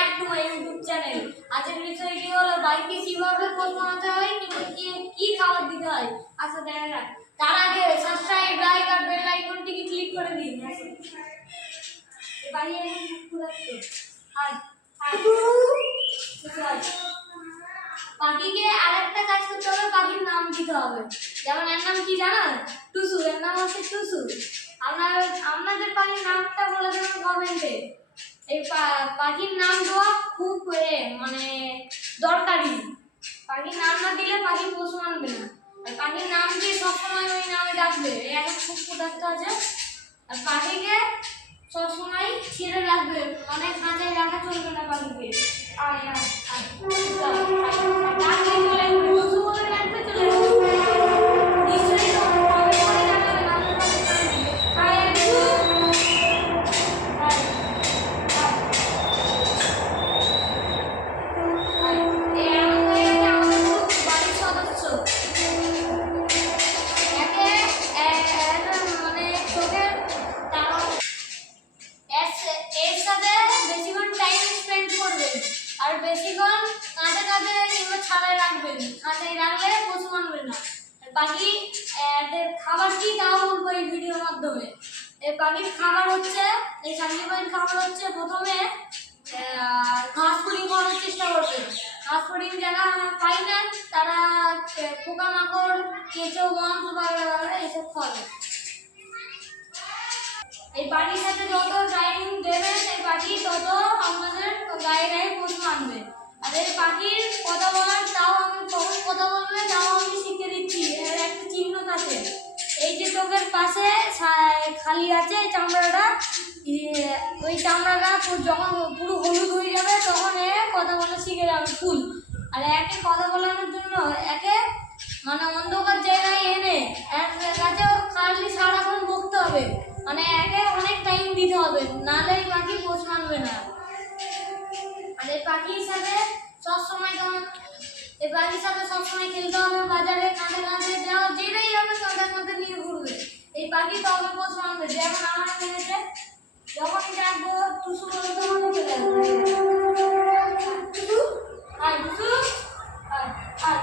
Back to my YouTube channel. আজকের বিষয়টি হলো বাইকে কীভাবে পোস্ট বানাতে হয় কিংবা কি কি খাবার দিতে হয়? আচ্ছা দেখা যাক। তার আগে সাবস্ক্রাইব লাইক আর বেল আইকনটিকে ক্লিক করে দিন। হাই পাখিকে আরেকটা কাজ করতে হবে, পাখির নাম দিতে হবে। যেমন, এর নাম কি জানেন টুসু। এর নাম হচ্ছে টুসু। আপনার আপনাদের পাখির নামটা বলে দেবেন কমেন্টে এই পাখির নাম দেওয়া খুব মানে দরকারি। পাখির নাম না দিলে পাখি পোষ মানবে না। আর পাখির নাম দিয়ে সবসময় ওই নামে ডাকবে। এই খুব ক্ষুধার্ত আছে। আর পাখিকে সবসময় ছেড়ে রাখবে। মানে খাঁচায় রাখা চলবে না পাখিকে। আয় আয়। খাবার কি তাও বলব এই ভিডিওর মাধ্যমে? এই পাখির খাবার হচ্ছে, এই সামনে পাখির খাবার হচ্ছে প্রথমে ঘাস পুডিং করার চেষ্টা করবে। ঘাস পুডিং যারা পাই না, তারা পোকামাকড়, কেঁচো মাংস এইসব খাবে। এই পাখির সাথে যত টাইম দেবেন এই পাখি তত আমাদের গায়ে গায়ে পোষ মানবে আর এই পাখির কথা বলার, তাও আমি কখন কথা বলবে তাও আমি শিখে দিচ্ছি। খালি আছে এই চামড়াটা। ওই চামড়াটা যখন পুরো হলুদ হয়ে যাবে তখন এ কথা বলা শিখে যাবে ফুল। আর একে কথা বলানোর জন্য একে মানে অন্ধকার জায়গায় এনে এক কাছে খালি সারাক্ষণ বকতে হবে। মানে একে অনেক টাইম দিতে হবে, নাহলে এই পাখি পোষ মানবে না। আর এই পাখির সাথে সবসময় যেমন এই পাখির সাথে সবসময় খেলতে হবে, বাজারে পাখি তবে পোষ মানবে যেমন আমার মেরেছে যখন ডাকবো টুসু বলে তখন চলে আসবে। টুসু? আয় টুসু? আয় আয়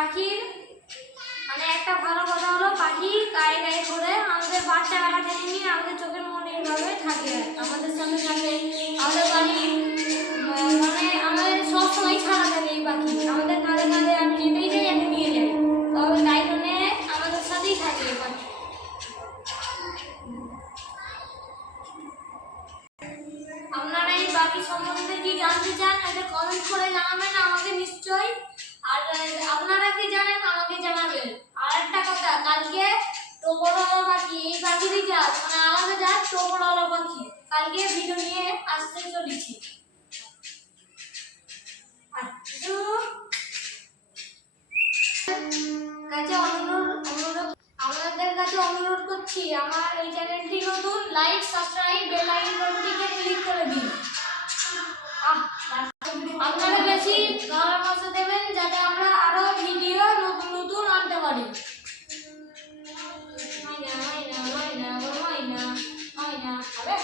এই পাখির মানে একটা ভালো কথা হলো পাখি গায়ে গায়ে করে আমাদের বাচ্চা বেলা থেকে নিয়ে আমাদের চোখের মনে এইভাবে থাকে আমাদের সঙ্গে থাকে আমাদের বাড়ি উম, মানে আমাদের সব সময় ছাড়া থাকে এই পাখি আমাদের কাঁধে কাঁধে আমি যেতেই যাই আমি নিয়ে যাই তবে তাই জন্যে আমাদের সাথেই থাকে এই পাখি আপনারা এই বাকি সম্বন্ধে কি জানতে চান এটা কমেন্ট করে জানাবেন আমাকে নিশ্চয়ই আর আহ, আপনারা কি জানেন আমাকে জানাবেন আর একটা কথা কালকে টোপরওয়ালা পাখি এই পাখিরই জাত মানে টোপরওয়ালা পাখি কালকে ভিডিও নিয়ে আসতে চলেছি। আচ্ছা। অনুরোধ কাছে অনুরোধ করছি, আমার এই চ্যানেলটি নতুন লাইক সাবস্ক্রাইব বেল আইকনটিকে ক্লিক করে দিন।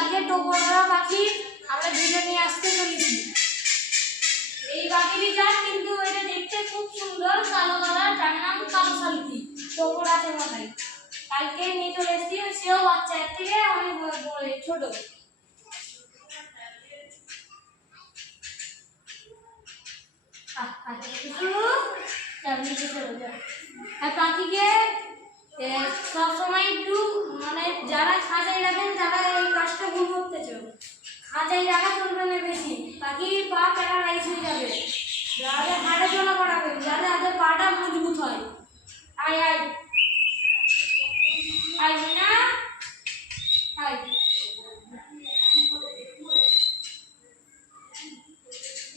দিয়েছি কালকে টোপরা পাখি আমরা দুটো নিয়ে আসতে চলেছি। এই পাখিটি যার কিন্তু এটা দেখতে খুব সুন্দর, কালো কালার যার নাম কালো শালকি টোপর আছে মাথায়। কালকে নিয়ে চলে এসেছি, সেও বাচ্চা, এর থেকে অনেক বড় ছোট। আর পাখিকে সবসময় একটু মানে যারা খাঁচাই রাখেন, তারা এই খাঁচায় রাখা চলবে না বেশি। পাখি পা প্যারালাইজ হয়ে যাবে। যাদের হাঁটা চলা করাবেন যাতে তাদের পাটা মজবুত হয়। আয় আয় না আয়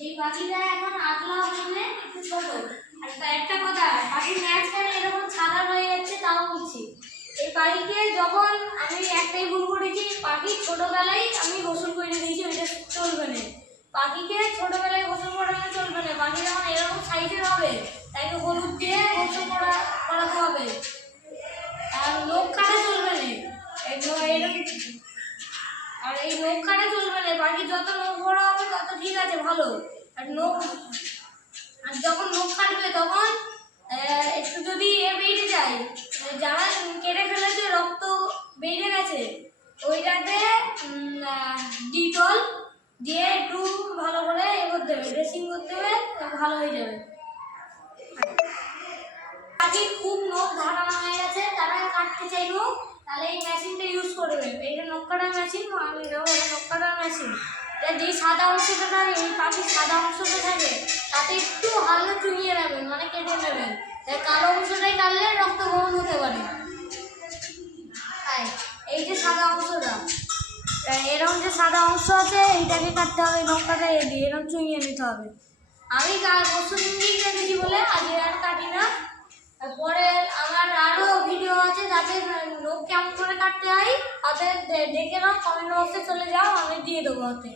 এই পাখিটা এখন আগলা ওখানে একটু ছোট আর তা একটা কথা পাখির ম্যাচখানে এরকম সাদা হয়ে যাচ্ছে তাও বলছি এই পাখিকে যখন আমি একটাই ভুল করেছি, পাখি ছোটবেলায় আমি গোসল করে দিয়েছি, ওইটা চলবে না। পাখিকে ছোটবেলায় গোসল করানো চলবে না। পাখি যখন এরকম সাইজের হবে, তাকে হলুদ দিয়ে গোসল করা, করাতে হবে। আর লোক কাটা চলবে না। আর এই নখ কাটা চলবে না। পাখি যত নখ বড় হবে, তত ঠিক আছে, ভালো। আর নখ আর যখন নখ কাটবে তখন আহ, একটু যদি এ বেরিয়ে যায় আহ, যারা কেটে ফেলেছে রক্ত বেরিয়ে গেছে ওইটাতে ডিটল দিয়ে একটু ভালো করে এ করতে হবে ড্রেসিং করতে হবে ভালো হয়ে যাবে পাখির খুব নখ ধারানো হয়ে গেছে, তারা কাটতে চাইব তাহলে এই মেশিনটা ইউজ করবে এইটা নখ কাটার মেশিন আমি দেবো এটা নখ কাটার মেশিন। এটা যেই সাদা অংশটা থাকে, এই পাখির সাদা অংশটা থাকে, তাতে একটু হালকা চুইয়ে নেবেন মানে কেটে নেবেন। তাই কালো অংশটাই কাটলে রক্ত বহন হতে পারে। তাই, এই যে সাদা অংশটা এরকম যে সাদা অংশ আছে, এইটাকে কাটতে হবে নখটাকে এরকম চুইয়ে নিতে হবে। আমি পরশু দিন কেটেছি বলে আজকে আর কাটি না তারপরে আমার আরও ভিডিও আছে যাতে লোক কেমন করে কাটতে হয় তাদের দেখে নাও কমেন্ট বক্সে চলে যাও, আমি দিয়ে দেবো ওতে।